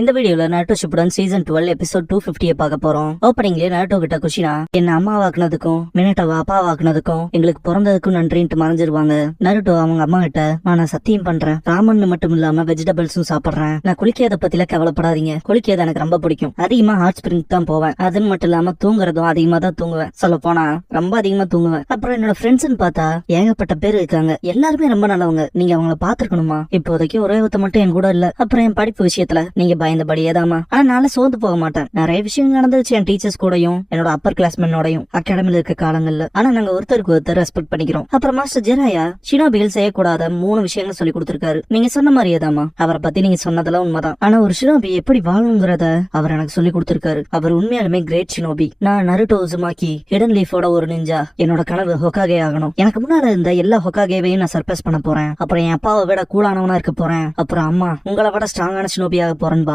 இந்த வீடியோல நாருட்டோ Shippuden season 12 episode 250 பார்க்க போறோம். ஓப்பனிங்லயே நாருட்டோ கிட்ட குஷினா என்ன அம்மாவாக்குனதுக்கும் மினட்டாவை அப்பாவாக்குனதுக்கும் எங்களுக்கு பிறந்ததுக்கும் நன்றின்ட்டு மறைஞ்சிருவாங்க. நாருட்டோ அவங்க அம்மா கிட்ட நான் சத்தியம் பண்றேன், ராமன் மட்டும் இல்லாம வெஜிடபிள்ஸும் சாப்பிடுறேன். நான் குளிக்காத பத்தில கவலைப்படாதீங்க, குளிக்காத எனக்கு ரொம்ப பிடிக்கும். அதிகமா ஹாட் ஸ்பிரிங் தான் போவேன். அதுன்னு மட்டும் இல்லாம தூங்குறதும் அதிகமா தான் தூங்குவேன். சொல்ல போனா ரொம்ப அதிகமா தூங்குவேன். அப்புறம் என்னோட ஃப்ரெண்ட்ஸ்ன்னு பார்த்தா ஏகப்பட்ட பேர் இருக்காங்க. எல்லாருமே ரொம்ப நல்லவங்க. நீங்க அவங்கள பாத்துருக்கணுமா? இப்போதைக்கு ஒரே ஒருத்த மட்டும் என் கூட இல்ல. அப்புறம் என் படிப்பு விஷயத்துல நீங்க பயந்தபடியேதாமா. ஆனா நாளை சோர்ந்து போக மாட்டேன். நிறைய விஷயங்கள் நடந்துச்சு என் டீச்சர்ஸ் கூடயும் என்னோட அப்பர் கிளாஸ்மேனோடையும் அகாடமில இருக்க காலங்கள்ல. ஆனா நாங்க ஒருத்தருக்கு ஒருத்தர் ரெஸ்பெக்ட் பண்ணிக்கிறோம். அப்புறம் மாஸ்டர் ஜெராயா ஷினோபிகள் செய்யக்கூடாத 3 விஷயங்கள் சொல்லி கொடுத்திருக்காரு. நீங்க சொன்ன மாதிரியேதாமா. அவரை பத்தி நீங்க சொன்னதெல்லாம் உண்மைதான். ஆனா ஒரு ஷினோபி எப்படி வாழணுங்கிறத அவர் எனக்கு சொல்லி கொடுத்திருக்காரு. அவர் உண்மையாலுமே கிரேட் ஷினோபி. நான் நருட்டோ உசுமாக்கி ஹிடன் லீஃபோட ஒரு நிஞ்சா. என்னோட கனவு ஹொகாகே ஆகணும். எனக்கு முன்னால இருந்த எல்லா ஹொகாகேவையும் நான் சர்ப்ரைஸ் பண்ண போறேன். அப்புறம் என் அப்பாவை விட கூலானவனா இருக்க போறேன். அப்புறம் அம்மா உங்களை விட ஸ்ட்ராங்கான ஷினோபி ஆக போறேன்பா.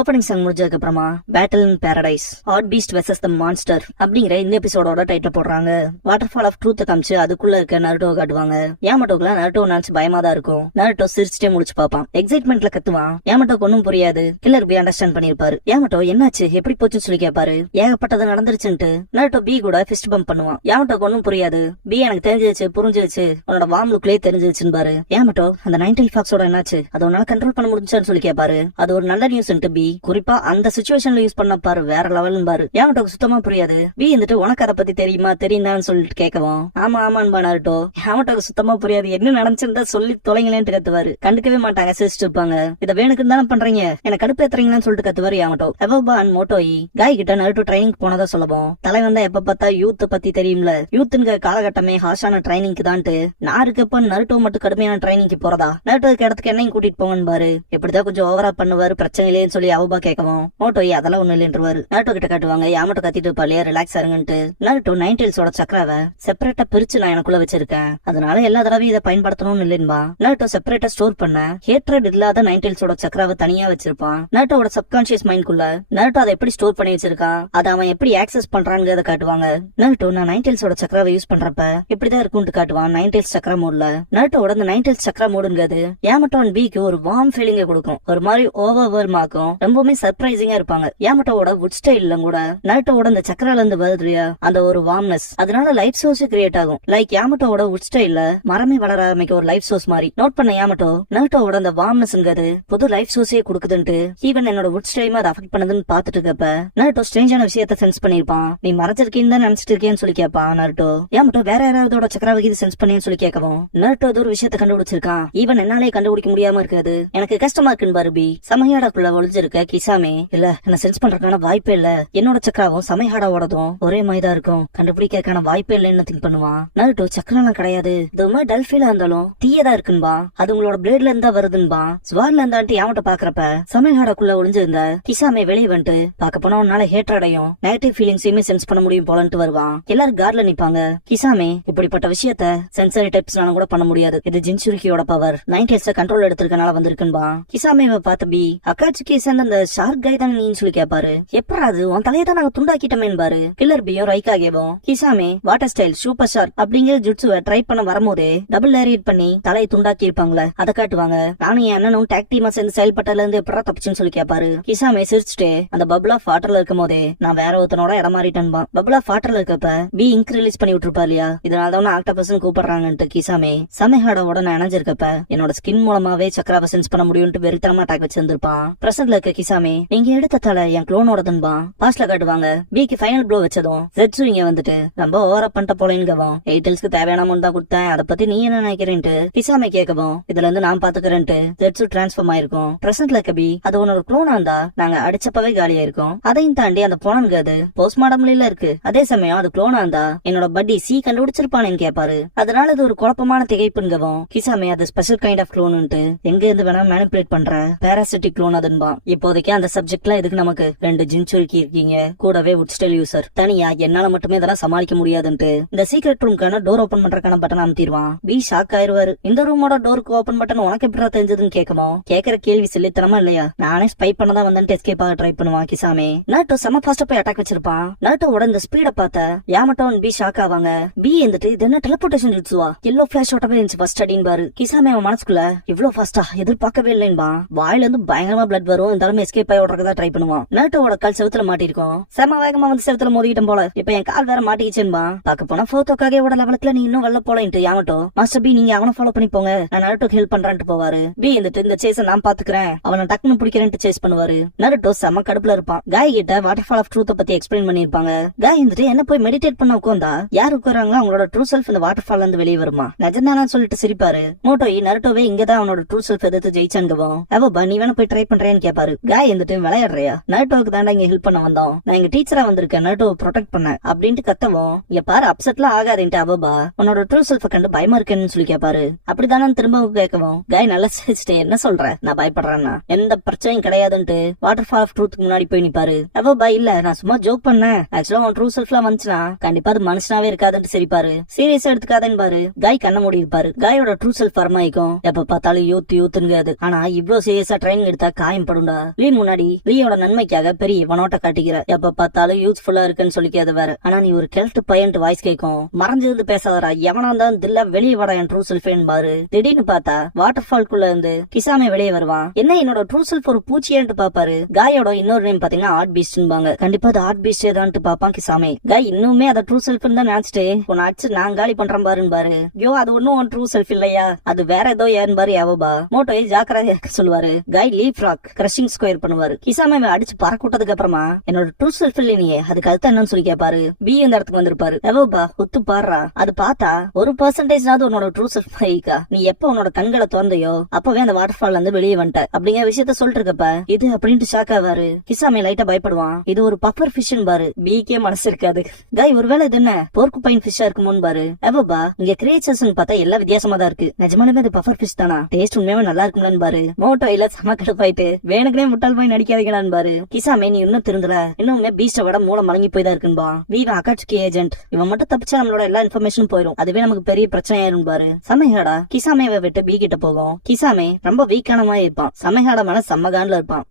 ஓப்பனிங் சாங் முடிஞ்சதுக்கு அப்புறமா பேட்டில் இன் பாரடைஸ் ஹாட் பீஸ்ட் வெர்சஸ் தி மான்ஸ்டர் அப்படிங்கிற இந்த எபிசோடோட டைட்டில் போடுறாங்க. வாட்டர் ஃபால் ஆஃப் ட்ரூத் காமிச்சு அதுக்குள்ள இருக்க நருட்டோ காட்டுவாங்க. யாமட்டோக்குலாம் நருட்டோ நினைச்சு பயமா தான் இருக்கும். நருட்டோ சிரிச்சுட்டே முடிச்சு பாப்பான். எக்ஸைட்மெண்ட்ல கத்துவான். யாமட்டோக்கு ஒன்னும் புரியாது. கில்லர் பி அண்டர்ஸ்டாண்ட் பண்ணிருப்பாரு. யாமட்டோ என்னாச்சு எப்படி போச்சுன்னு சொல்லி கேட்பாரு. ஏகப்பட்டது நடந்துருச்சுன்ட்டு நருட்டோ பி கூட ஃபிஸ்ட் பம்ப் பண்ணுவான். யாமட்டோக்கு ஒன்னும் புரியாது. பி எனக்கு தெரிஞ்சிருச்சு, புரிஞ்சிருச்சு, உன்னோட வார்ம் லுக்லயே தெரிஞ்சிருச்சுன்னு பாரு. யாமட்டோ அந்த 9 ஃபாக்ஸோட என்னாச்சு, அதை உன்னால கண்ட்ரோல் பண்ண முடிஞ்சான்னு சொல்லி கேட்பாரு. அது ஒரு நல்ல நியூஸ். பி குறிப்பா அந்த சிச்சுவேஷன்ல யூஸ் பண்ண பாரு வேற லெவல்னு பாரு. யாமட்டோக்கு சுத்தமா புரியாது. பி வந்துட்டு உனக்கு அதை பத்தி தெரியுமா தெரியுதான்னு சொல்லிட்டு கேட்கவும் ஆமா ஆமான்னு நாருட்டோ. யாமட்டோக்கு சுத்தமா புரியாது. என்ன நடந்துச்சுன்னு சொல்லி தொலைங்களேன்ட்டு கத்துவாரு. கண்டுக்கவே மாட்டாங்க, சிரிச்சுட்டு இருப்பாங்க. இதை வேணுக்கு தானே பண்றீங்க, எனக்கு கடுப்பு ஏத்துறீங்களான்னு சொல்லிட்டு கத்துவாரு யாமட்டோ. எவபா அண்ட் மோட்டோயி காய் கிட்ட நாருட்டோ ட்ரைனிங் போனதா சொல்லவும் தலைவன் தான் எப்ப பார்த்தா யூத் பத்தி தெரியும்ல, யூத்துங்க காலகட்டமே ஹாஷான ட்ரைனிங்க்கு தான்ட்டு நான் இருக்கப்ப நாருட்டோ மட்டும் கடுமையான ட்ரைனிங்க்கு போறதா, நாருட்டோ இடத்துக்கு என்னையும் கூட்டிட்டு போங்கன்னு பாரு. எப்படிதான் கொஞ்சம் ஓவரா பண்ணுவாரு, பிரச்சனை இல்லையன்னு சொல்லி அவபா கேட்கவும் மோட்டோயி அதெல்லாம் ஒண்ணு இல்லைன்றவாரு. நாருட்டோ கிட்ட காட்டுவாங்க. யாமட்டோ கத்திட்டு இருப்பாளையா ரிலாக்ஸ் ஆருங்கன்ட்டு. நாருட்டோ நைன்டெயில்ஸோட சக்கராவை செப்பரேட்டா பிரிச்சு நான் எனக்குள்ள வச்சிருக்கேன், அதனால எல்லா தடவையும் இதை பயன்படுத்தணும்னு இல்லைன்பா. நாருட்டோ செப்பரேட்டா ஸ்டோர் பண்ண ஹேட்ரட் இல்லாத நைன்டெயில்ஸோட சக்கராவை தனியா வச்சிருப்பான். நாருட்டோட சப்கான்சியஸ் மைண்ட்குள்ள நாருட்டோ அதை எப்படி ஸ்டோர் பண்ணி வச்சிருக்கான், அதை அவன் எப்படி ஆக்சஸ் பண்றான்னு காட்டுவாங்க. நாருட்டோ நான் நைன்டெயில்ஸோட சக்கராவை யூஸ் பண்றப்ப இப்படிதான் இருக்கும்னு காட்டுவான் நைன்டெயில்ஸ் சக்கரா மோட்ல. நாருட்டோட அந்த நைன்டெயில்ஸ் சக்கரா மோடுங்கிறது யாமட்டோ அண்ட் பிக்கு ஒரு வார்ம் ஃபீலிங்கை கொடுக்கும். ஒரு மாதிரி ஓவர் ஆக்கும். ரொம்பவுமே சர்ப்ரைசிங்கா இருப்பாங்க. யாமட்டோட வுட் ஸ்டைல்ல கூட நாருட்டோட அந்த சக்கரால இருந்து வருதுயா அந்த ஒரு வார்ம்னஸ், அதனால லைட் சோர்ஸ் கிரியேட் ஆகும். லைக் யாமட்டோட வுட் ஸ்டைல்ல மரமே வளர ஆரம்பிக்க ஒரு லைட் சோர்ஸ் மாதிரி. நோட் பண்ண யாமட்டோ நாருட்டோட அந்த வார்ம்னஸ்ங்கிறது புது லைட் சோர்ஸே கொடுக்குதுன்ட்டு ஈவன் என்னோட வுட் ஸ்டைலுமே அதை அஃபெக்ட் பண்ணுதுன்னு பாத்துட்டு இருக்கப்ப நாருட்டோ ஸ்ட்ரேஞ்சான விஷயத்த சென்ஸ் பண்ணிருப்பான். நீ மறைச்சிருக்கேன்னு தான் நினைச்சிட்டு இருக்கேன்னு சொல்லி கேட்பான் நாருட்டோ. யாமட்டோ வேற யாராவதோட சக்கராவை இது சென்ஸ் பண்ணேன்னு சொல்லி கேட்கவும் நாருட்டோ ஒரு விஷயத்த கண்டுபிடிச்சிருக்கான். ஈவன் என்னாலே கண்டுபிடிக்க முடியாம இருக்காது, எனக்கு கஷ்டமா இருக்குன்னு பாருபி. சமையாடக்குள்ள ஒளிஞ்சிருக்க கிசாமே இல்ல என்ன சென்ஸ் பண்றதுக்கான வாய்ப்பே இல்ல, என்னோட சக்கராவும் சமைஹாடாவோடதும் ஒரே மாதிரிதான் இருக்கும், கண்டுபிடிக்கிறதுக்கான வாய்ப்பே இல்லைன்னு திங்க் பண்ணுவான். நாருட்டோ சக்கரெல்லாம் கிடையாது, இதுவுமே டல் ஃபீலா இருந்தாலும் தீயதா இருக்குன்பா, அது உங்களோட பிளேட்ல இருந்தா வருதுன்பா. ஸ்வார்ல இருந்தான்ட்டு யாமட்ட பாக்குறப்ப சமைஹாடாக்குள்ள ஒளிஞ்சிருந்த கிசாமே வெளியே வந்துட்டு பாக்க போனா உன்னால ஹேட்ரடையும் நெகட்டிவ் ஃபீலிங்ஸையுமே சென்ஸ் பண்ண முடியும் போலன்ட்டு வருவான். எல்லாரும் கார்ட்ல நிப்பாங்க. கிசாமே இப்படிப்பட்ட விஷயத்த சென்சரி டைப்ஸ்னால கூட பண்ண முடியாது, இது ஜின்சுரிக்கியோட பவர் 90s கண்ட்ரோல் எடுத்திருக்கனால வந்திருக்குன்பா. கிசாமேவை பார்த்த பி அக்காட்சிக்கு சேர்ந்த அந்த ஷார்க் கை தான் நீன்னு சொல்லி கேட்பாரு. எப்பரா அது உன் தலையதான் நாங்க துண்டாக்கிட்டோமேன்னு பாரு. கில்லர் பியும் ரைக்காகேவும் கிசாமே வாட்டர் ஸ்டைல் சூப்பர் ஷார்க் அப்படிங்கிற ஜுட்சுவை ட்ரை பண்ண வரும்போதே டபுள் லேரியட் பண்ணி தலையை துண்டாக்கி இருப்பாங்களே அதை காட்டுவாங்க. நானும் என் அண்ணனும் டாக் டீமா சேர்ந்து செயல்பட்டதுல இருந்து எப்படா தப்பிச்சுன்னு சொல்லி கேட்பாரு. கிசாமே சிரிச்சுட்டே அந்த பபுள் ஆஃப் வாட்டர்ல இருக்கும் போதே நான் வேற ஒருத்தனோட இடம் மாறிட்டேன்பா. பபுள் ஆஃப் வாட்டர்ல இருக்கப்ப பி இங்க் ரிலீஸ் பண்ணி விட்டுருப்பா இல்லையா, இதனாலதான் ஆக்டோபஸ் கூப்பிடுறாங்கன்ட்டு கிசாமே சமைஹாடோட நான் இணைஞ்சிருக்கப்ப என்னோட ஸ்கின் மூலமாவே சக்கராவை சென்ஸ் பண்ண முடியும்னு வெறித்தனமா அட்டாக் வச்சிருந்திருப்பான். பிரசன்ட்ல இருக்க கிசாமே நீங்க எடுத்த தலை என் குளோனோடதுன்பா. பாஸ்ட்ல காட்டுவாங்க பிக்கு ஃபைனல் ப்ளோ வச்சதும் ஜெட்சு இங்க வந்துட்டு ரொம்ப ஓவரா பண்ணிட்ட போலங்கவும் எயிட்டல்ஸ்க்கு தேவையான அமௌண்ட் தான் கொடுத்தேன், அதை பத்தி நீ என்ன நினைக்கிறேன்ட்டு கிசாமே கேட்கவும் இதுல இருந்து நான் பாத்துக்கிறேன்ட்டு ஜெட்சு டிரான்ஸ்ஃபார்ம் ஆயிருக்கும். பிரசன்ட்ல இருக்க பி அது உன்னோட குளோனா இருந்தா நாங்க அடிச்சப்பவே காலியா இருக்கும், அதையும் தாண்டி அந்த போனங்கிறது போஸ்ட்மார்டம்ல இருக்கு, அதே சமயம் அது குளோனா இருந்தா என்னோட பட்டி சி கண்டுபிடிச்சிருப்பானு கேட்பாரு. அதனால இது ஒரு குழப்பமான திகைப்புங்கவும் கிசாமே அது ஸ்பெஷல் கைண்ட் ஆஃப் குளோன்ட்டு எங்க இருந்து வேணா மேனிபுலேட் பண்ற பாராசிட்டிக் குளோன் அதுன்பா. இப்போதைக்கு அந்த சப்ஜெக்ட்லாம் எதுக்கு நமக்கு 2 ஜின்சுரிக்கி இருக்கீங்க கூடவே உட்ஸ்டைல் யூசர் தனியா என்னால மட்டுமே இதெல்லாம் சமாளிக்க முடியாதுன்ட்டு இந்த சீக்ரெட் ரூம்க்கான டோர் ஓபன் பண்றதுக்கான பட்டன் அமுத்திடுவான். பி ஷாக் ஆயிருவாரு. இந்த ரூமோட டோருக்கு ஓபன் பட்டன் உனக்கு எப்படா தெரிஞ்சதுன்னு கேட்கணும். கேக்குற கேள்வி சில்லித்தனமா இல்லையா? நானே ஸ்பை பண்ணதான் வந்து எஸ்கேப் ஆக ட்ரை பண்ணுவான் கிசாமே. நாட்டோ செம ஃபாஸ்டா போய் அட்டாக் வச்சிருப்பான். நாட்டோட இந்த ஸ்பீட பார்த்த யாமட்டோ பி ஷாக் ஆவாங்க. பி வந்துட்டு இது என்ன டெலிபோர்டேஷன் யூஸ்வா எல்லோ பிளாஷ் ஓட்டவே இருந்துச்சு ஃபர்ஸ்ட் அடின்னு பாரு. கிசாமே அவன் மனசுக்குள்ள இவ்வளவு ஃபாஸ்டா எதிர்பார்க்கவே இல்லைன்பா. வாயில இருந்து பயங்கரமா பிளட் வரும். இருந்தாலும் எஸ்கேப் ஆகி ஓடுறதா ட்ரை பண்ணுவான். நாட்டோட கால் செவுத்துல மாட்டிருக்கும். செம வேகமா வந்து செவுத்துல மோதிக்கிட்டோம் போல. இப்ப என் கால் வேற மாட்டிக்கிச்சேன்பா. பாக்க போனா போட்டோக்காக ஓட லெவலுக்குல நீ இன்னும் வெள்ள போலன்ட்டு யாமட்டோ மாஸ்டர் பி நீங்க அவனை ஃபாலோ பண்ணி போங்க நான் நாட்டோக்கு ஹெல்ப் பண்றான்ட்டு போவாரு. பி வந்துட்டு இந்த சேஸ நான் பாத்துக்கிறேன் அவனை டக்குன்னு பிடிக்கிறேன்ட்டு சேஸ் பண்ணுவாரு. நருட்டோ செம கடுப்புல இருப்பான். காய் கிட்ட வாட்டர்ஃபால் ஆஃப் ட்ரூத் பத்தி எக்ஸ்பிளைன் பண்ணிருப்பாங்க. காய் வந்துட்டு என்ன போய் மெடிடேட் பண்ண உட்காந்தா யார் உட்காராங்களோ அவங்களோட ட்ரூ செல்ஃப் இந்த வாட்டர்ஃபால் இருந்து வெளியே வருமா நிஜம்தானு சொல்லிட்டு சிரிப்பாரு. மோட்டோய் நருட்டோவே இங்கதான் அவனோட ட்ரூ செல்ஃப் எதிர்த்து ஜெயிச்சான்கவும் அவ நீ வேணா போய் ட்ரை பண்றேன்னு கேப்பாரு. காய் வந்துட்டு விளையாடுறியா நருட்டோவுக்கு தாண்டா இங்க ஹெல்ப் பண்ண வந்தோம் நான் எங்க டீச்சரா வந்திருக்கேன் நருட்டோவை ப்ரொடெக்ட் பண்ண அப்படின்ட்டு கத்தவும் இங்க பாரு அப்செட்லாம் ஆகாதுன்ட்டு அவபா உன்னோட ட்ரூ செல்ஃப கண்டு பயமா இருக்கேன்னு சொல்லி கேப்பாரு. அப்படிதானே திரும்பவும் கேட்கவும் காய் நல்லா சிரிச்சிட்டு என்ன சொல்ற நான் பயப்படுறேன்னா எந்த பிரச்சனையும் கிடையாதுன்ட்டு வாட்டர்ஃபால் ஆஃப் ட்ரூத்துக்கு முன்னாடி போய் நிப்பாரு. அவபா இல்ல நான் சும்மா ஜோக் பண்ணேன் ஆக்சுவலா உன் ட்ரூ செல்ஃப்லாம் வந்துச்சுன்னா கண்டிப்பா அது மனுஷனாவே இருக்காதுன்னு சிரிப்பாரு. சீரியஸா எடுத்துக்காதன்னு பாரு. காய் கண்ண மூடி இருப்பாரு. காயோட ட்ரூ செல்ஃப் வரமாயிக்கும். எப்ப பார்த்தாலும் யூத்துங்காது. ஆனா இவ்வளவு சீரியஸா ட்ரைனிங் எடுத்தா காயம் படும்டா. லீ முன்னாடி லீயோட நன்மைக்காக பெரிய வனோட்ட காட்டிக்கிற எப்ப பார்த்தாலும் யூத்ஃபுல்லா இருக்குன்னு சொல்லிக்காத வேற. ஆனா நீ ஒரு கெல்ட் பையன் வாய்ஸ் கேட்கும். மறைஞ்சிருந்து பேசாதரா எவனா தான் தில்ல வெளியே வட என் ட்ரூ செல்ஃபேன் பாரு. திடீர்னு பார்த்தா வாட்டர் ஃபால்குள்ள இருந்து கிசாமே வெளியே வருவான். என்ன என்னோட ட்ரூ செல்ஃப் ஒரு பூச்சியான்ட்டு பாப்பாரு. காயோட இன்னொரு நேம் பாத்தீங்கன்னா ஆர்ட் பீஸ்ட்பாங்க. கண்டிப்பா அது ஆர்ட் பீஸ்ட் ஏதான்ட்டு பாப்பான் கிசாமே. காய் இன்னுமே அதை ட்ரூ செல்ஃப் தான் நினைச்சிட்டு உன்னை அடிச்சு நான் காலி பண்றேன் பாருன்னு பாரு. ஐயோ அது ஒன்னும் உன் ட்ரூ செல்ஃப் இல்லையா அது வேற ஏதோ ஏன் பாரு யாவபா. மோட்டோ ஜாக்கிரதையா இருக்க சொல்லுவாரு. காய் லீப் ராக் கிரஷிங் ஸ்கொயர் பண்ணுவாரு. கிசாமே அடிச்சு பறக்கூட்டதுக்கு அப்புறமா என்னோட ட்ரூ செல்ஃப் இல்ல நீ அதுக்கு அடுத்து என்னன்னு சொல்லி கேப்பாரு. பி இந்த இடத்துக்கு வந்திருப்பாரு. எவோபா ஒத்து பாடுறா அது பார்த்தா 1% உன்னோட ட்ரூ செல்ஃப் ஆயிக்கா. நீ எப்ப உன்னோட கண்களை திறந்தையோ அப்பவே அந்த வாட்டர் ஃபால்ல இருந்து வெளியே வந்துட்ட அப்படிங்கிற விஷயத்த சொல்லிட்டு இருக்கப்ப இது அப்படின்ட்டு ஷாக் ஆவாரு. கிசாமே லைட்டா பயப்படுவான். இது ஒரு பஃபர் ஃபிஷ்னு பாரு. பிக்கே மனசு இருக்காது. காய் ஒருவேளை இது என்ன போர்க்கு பைன் ஃபிஷ்ஷா இருக்குமோன்னு பாரு. எவோபா இங்க கிரியேச்சர்ஸ் பார்த்தா எல்லாம் வித்தியாசமா தான் இருக்கு. நிஜமாலுமே அது பஃபர் ஃபிஷ் தானா டேஸ்ட் உண்மையாவே நல்லா இருக்கும்லன்னு பாரு. மோட்டோ இல்ல சம கடுப்பாயிட்டு வேணுக்குனே முட்டாள் போய் நடிக்காதீங்களான்னு பாரு. கிசாமே நீ இன்னும் திருந்தல இன்னுமே பீஸ்ட விட மூளை மலங்கி போய் தான் இருக்குன்பா. வீவன் அகாட்சுகி ஏஜென்ட் இவன் மட்டும் தப்பிச்சா நம்மளோட எல்லா இன்ஃபர்மேஷனும் போயிடும். அதுவே நமக்கு பெரிய பிரச்சனையாயிரும் பாரு. சமயஹாடா கிசாமேவை விட்டு பி கிட்ட போகும். கிசாமே ரொம்ப வீக்கான மாதிரி இருப்பான். சமயஹாடா மேல செம்மகான்ல இருப்பான்.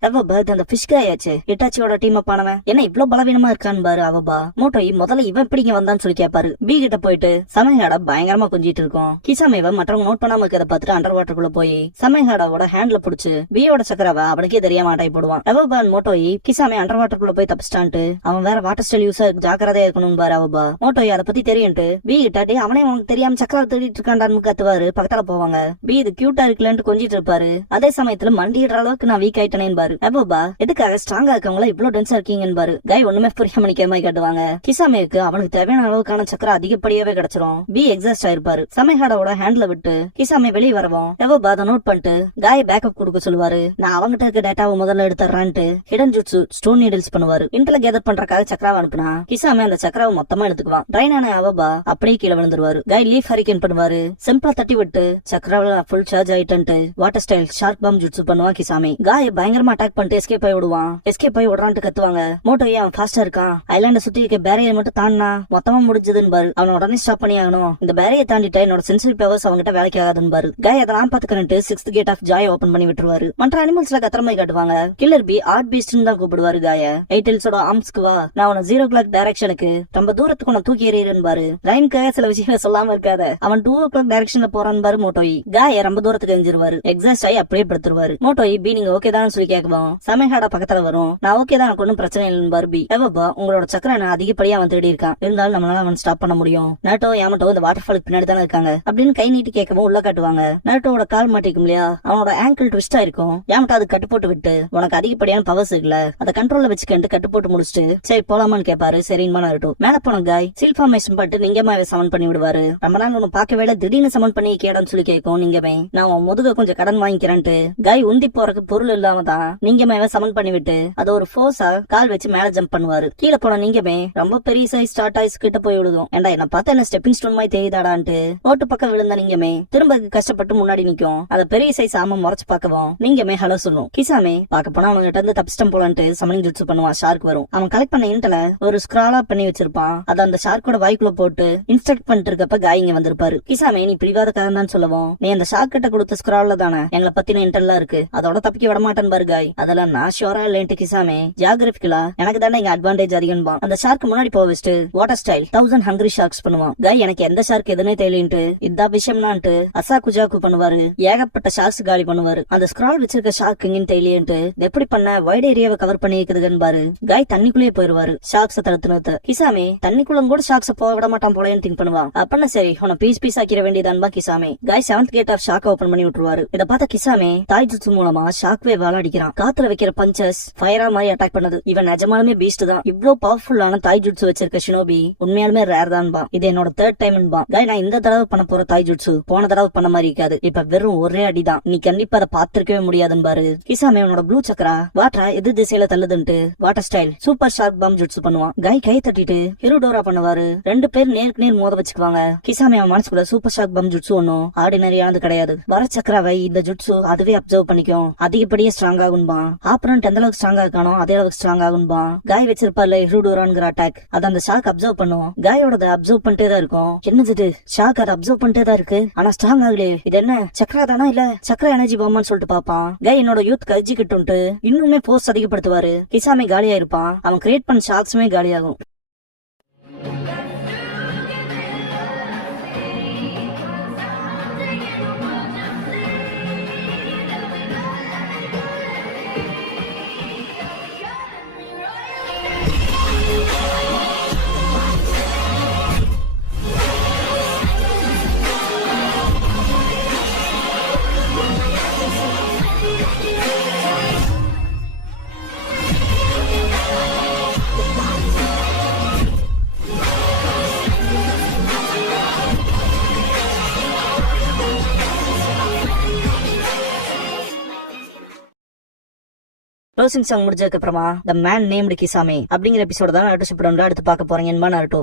அந்த பிஷ்கா ஆச்சு இட்டாச்சியோட டீம் அப்பானவன் என்ன இவ்வளவு பலவீனமா இருக்கான்னு பாரு. அவபா மோட்டோ முதல்ல இவன் எப்படிங்க வந்தான்னு சொல்லி கேப்பாரு. பி கிட்ட போயிட்டு சமயஹாடா பயங்கரமா கொஞ்சிட்டு இருக்கும். கிசாமேவை மற்றவங்க நோட் பண்ணாம இருக்கிறத பார்த்துட்டு அண்டர் வாட்டருக்குள்ள போய் சமயஹாடாவோட ஹேண்ட்ல புடிச்சு பியோட சக்கரவை அவனுக்கே தெரியாம அட்டாய் போடுவான். அவபான் மோட்டோய் கிசாமே அண்டர் வாட்டருக்குள்ள போய் தப்பிச்சிட்டான்ட்டு அவன் வேற வாட்டர் ஸ்டைல் யூஸா ஜாக்கிரதையா இருக்கணும் பாரு. அவபா மோட்டோய் அதை பத்தி தெரியும்ட்டு பி கிட்டாட்டி அவனே உனக்கு தெரியாம சக்கரவை தேடிட்டு இருக்கான்னு கத்துவாரு. பக்கத்துல போவாங்க. பி இது கியூட்டா இருக்குலன்னு கொஞ்சிட்டு இருப்பாரு. அதே சமயத்துல மண்டிடுற அளவுக்கு நான் வீக் ஆயிட்டேன்னு பாரு. அவபா எதுக்காக ஸ்ட்ராங்கா இருக்கவங்களா இவ்வளவு டென்ஸா இருக்கீங்கன்னு பாரு. காய் ஒண்ணுமே புரியாம நிக்கிற மாதிரி காட்டுவாங்க. கிசாமேக்கு அவனுக்கு தேவையான அளவுக்கான சக்கரம் அதிகப்படியாவே கிடைச்சிரும். B exhaust ஆயிருப்பாரு. சமயஹாடாவோட ஹேண்ட்ல விட்டு கிசாமே வெளியே வரவும் அவபா அதை நோட் பண்ணிட்டு காய் பேக்கப் கொடுக்க சொல்லுவாரு. நான் அவங்கிட்ட இருக்க டேட்டாவை முதல்ல எடுத்துறான்ட்டு ஹிடன் ஜுட்சு ஸ்டோன் நீடில்ஸ் பண்ணுவாரு. இன்டர்ல கேதர் பண்றதுக்காக சக்கராவை அனுப்புனா கிசாமே அந்த சக்கராவை மொத்தமா எடுத்துக்குவான். ட்ரைனான அவபா அப்படியே கீழே விழுந்துருவாரு. காய் லீஃப் ஹரிகேன் பண்ணுவாரு. சிம்பிளா தட்டி விட்டு சக்கராவில ஃபுல் சார்ஜ் ஆயிட்டு water style shark bomb jutsu பண்ணுவான் கிசாமே. காய் பயங்கரமா அட்டாக் பண்ணிட்டு எஸ்கேப் ஆகி விடுவான். எஸ்கேப் ஆகி விடுறான்ட்டு கத்துவாங்க. மோட்டோ அவன் ஃபாஸ்டா இருக்கான். ஐலாண்ட சுத்தி இருக்க பேரியர் மட்டும் தாண்டினா மொத்தமா முடிஞ்சதுன்னு பாரு. அவனை உடனே ஸ்டாப் பண்ணி ஆகணும். இந்த பேரையை தாண்டிட்டு என்னோட சென்சிட்டிவ் பவர்ஸ் அவங்ககிட்ட வேலைக்கு ஆகாதுன்னு பாரு. காய் அதை நான் பாத்துக்கிறேன்ட்டு 6th gate of joy open பண்ணி விட்டுருவாரு. மற்ற அனிமல்ஸ்ல கத்துற மாதிரி காட்டுவாங்க. கில்லர் பி ஆர்ட் பீஸ்ட்னு தான் கூப்பிடுவாரு காய. எயிட்டல்ஸோட ஆர்ம்ஸ்க்கு வா நான் உன 0 o'clock டைரக்ஷனுக்கு ரொம்ப தூரத்துக்கு உன தூக்கி எறியறேன்னு பாரு. லைனுக்காக சில விஷயங்களை சொல்லாம இருக்காத. அவன் 2 o'clock டைரக்ஷன்ல போறான்னு பாரு. மோட்டோய் காய ரொம்ப தூரத்துக்கு எஞ்சிருவாரு. எக்ஸாஸ்ட் ஆகி அப்படியே படுத்துருவாரு. மோட்டோய் பி நீங்க ஓகே தான் சொல்லி கேட்கவும் சமயஹாடா பக்கத்துல வரும். நான் ஓகே தான் எனக்கு ஒன்னும் பிரச்சனை இல்லைன்னு பாரு. பி எவப்பா உங்களோட சக்கரை அதிகப்படியா அவன் தேடி இருக்கான். இருந்தாலும் நம்மளால அவன் ஸ்டாப் பண்ண முடியும். நாட்டோ யாமட்டோ இந்த வாட்டர் ஃபாலுக்கு பின்னாடி தானே இருக்காங்க அப்படின்னு கை நீட்டி கேட்கவும் உள்ள காட்டுவாங்க. நாட்டோட கால் மாட்டிக்கும் இல்லையா அவனோட ஆங்கிள் ட்விஸ்ட் ஆயிருக்கும். யாமட்டோ அது கட்டு போட்டு விட்டு உனக்கு அதிகப்படியான பவர்ஸ் இருக்குல்ல அதை கண்ட்ரோல்ல வச்சுக்கிட்டு கட்டு போட்டு முடிச்சுட்டு சரி போலாமான்னு கேட்பாரு. சரின்னு நாட்டோ மேல போன காய் சீல் ஃபார்மேஷன் பண்ணிட்டு நீங்கமாவே சமன் பண்ணி விடுவாரு. ரொம்ப நாள் ஒன்னு பார்க்கவே திடீர்னு சமன் பண்ணி கேடான்னு சொல்லி கேட்கும். நீங்கமே நான் உன் முதுக கொஞ்சம் கடன் வாங்கிக்கிறேன்ட்டு காய் உந்தி போறதுக்கு பொருள் இல்லாம தான் நீங்கமாவே சமன் பண்ணி விட்டு அது ஒரு ஃபோர்ஸா கால் வச்சு மேல ஜம்ப் பண்ணுவாரு. கீழே போன நீங்கமே ரொம்ப பெரிய சைஸ் ஸ்டார்ட் ஆயிஸ் கிட்ட போய் விழுதும். ஏண்டா என்ன பார்த்தா என்ன ஸ்டெப்பிங் ஸ்டோன் மாதிரி தெரியுதாடான்ட்டு ஓட்டு பக்கம் விழுந்த நீங்கமே திரும்ப கஷ்டப்பட்டு முன்னாடி நிக்கும். அத பெரிய சைஸ் ஆமா முறைச்சு பார்க்கவும் நீங்கமே ஹலோ சொல்லும். கிசாமே பார்க்க போனா அவன் கிட்ட இருந்து தப்பிச்சிட்டம் போலான்ட்டு சமனிங் ஜுட்சு பண்ணுவான். ஷார்க் வரும். அவன் கலெக்ட் பண்ண இன்டல ஒரு ஸ்கிராலா பண்ணி வச்சிருப்பான். அத அந்த ஷார்க்கோட வாய்க்குள்ள போட்டு இன்ஸ்ட்ரக்ட் பண்ணிட்டு இருக்கப்ப காய் இங்க வந்திருப்பாரு. கிசாமே நீ பிரிவாதக்காரன் தான் சொல்லவும், நீ அந்த ஷார்க் கிட்ட கொடுத்த ஸ்கிரால்ல தானே எங்களை பத்தின இன்டெல்லாம் இருக்கு, அதோட தப்பிக்க விட மாட்டேன் பாரு காய். அதெல்லாம் நான் ஷோரா இல்லைன்ட்டு கிசாமே ஜியோகிராபிக்கலா எனக்கு தானே இங்க அட்வான்டேஜ் அதிகம்பா அந்த ஷார்க் முன்னாடி போக வச்சுட்டு வாட்டர் ஸ்டைல் 1000 ஹங்கிரி ஷார்க்ஸ் பண்ணுவான். காய் எனக்கு எந்த ஷார்க் எதுனே தெரியலன்ட்டு இதா விஷயம்னான்ட்டு அசா குஜாக்கு பண்ணுவாரு. ஏகப்பட்ட ஷார்க்ஸ் காலி பண்ணுவாரு. அந்த ஸ்கிரால் வச்சிருக்க ஷார்க் எங்கன்னு தெரியலன்ட்டு எப்படி பண்ண வைட் ஏரியாவை கவர் பண்ணி இருக்குதுன்னு பாரு. காய் தண்ணிக்குள்ளேயே போயிருவாரு ஷார்க்ஸ் தடுத்து. கிசாமே தண்ணிக்குள்ள கூட ஷார்க்ஸ் போக விட மாட்டான் போலன்னு திங்க் பண்ணுவான். அப்பன்னா சரி உன பீஸ் ஆக்கிற வேண்டியதான்பா கிசாமே. காய் 7th gate of shock open பண்ணி விட்டுருவாரு. இத பார்த்த கிசாமே தாய் ஜுட்சு மூலமா ஷாக் வேவால அடிக்கிறான். காத்துல வைக்கிற பஞ்சஸ் ஃபயரா மாதிரி அட்டாக் பண்ணுது. இவன் நிஜமாலுமே பீஸ்ட் தான். இவ்ளோ பவர்ஃபுல்லான தாய் ஜுட்சு வச்சிருக்க ஷினோபி உண்மையாலுமே ரேர் தான்பா. இது என்னோட 3rd டைம். காய் நான் இந்த தடவை பண்ண போற தாய் ஜுட்சு போன தடவை பண்ண மாதிரி இருக்காது. இப்ப வெறும் ஒரே அடிதான். நீ கண்டிப்பா அதை பாத்திருக்கவே முடியாதுன்னு பாரு. கிசாமே உன்னோட ப்ளூ சக்கரா வாட்டரா எது திசையில தள்ளுதுன்ட்டு water style super shark bomb jutsu பண்ணுவான். காய் கை தட்டிட்டு ஹிரோடோரா பண்ணுவாரு. 2 பேர் நேருக்கு நேர் மோத வச்சுக்குவாங்க. கிசாமே அவன் மனசுக்குள்ள சூப்பர் ஷார்க் பாம் ஜுட்சு ஒன்னும் ஆர்டினரியானது கிடையாது. வர சக்கராவை இந்த ஜுட்சு அதுவே அப்சர்வ் பண்ணிக்கும். அதிகப்படியே ஸ்ட்ராங் ஆகும்பா. ஆப்பரண்ட் எந்த அளவுக்கு ஸ்ட்ராங்கா இருக்கானோ அதே அளவுக்கு ஸ்ட்ராங் ஆகும்பா. காய் வச்சிருப்பார்ல ஹிரோடோராங்கிற அட்டாக் அது அந்த ஷார்க் அப்சர்வ் பண்ணும். காயோட அப்சர்வ் பண்ணிட்டே தான் இருக்கும். என்னது ஷார்க் அதை அப்சர்வ் பண்ணிட்டே தான் இருக்கு, ஆனா ஸ்ட்ராங் ஆகலையே. இது என்ன சக்கரா தானா இல்ல சக்கர எனர்ஜி பாமான்னு சொல்லிட்டு பாப்பான். காய் என்னோட யூத் கஜி கிட்டு இன்னுமே போர்ஸ் அதிகப்படுத்துவாரு. கிசாமே காலியா இருப்பான். அவன் கிரியேட் பண்ண ஷார்க்ஸுமே காலியாகும். க்ளோசிங் சாங் முடிஞ்சதுக்கு அப்புறமா த மேன் நேம்டு கிசாமே அப்படிங்கிற எபிசோட தான் நருட்டோ ஷிப்புடன்ல அடுத்து பார்க்க போறீங்க. நருட்டோ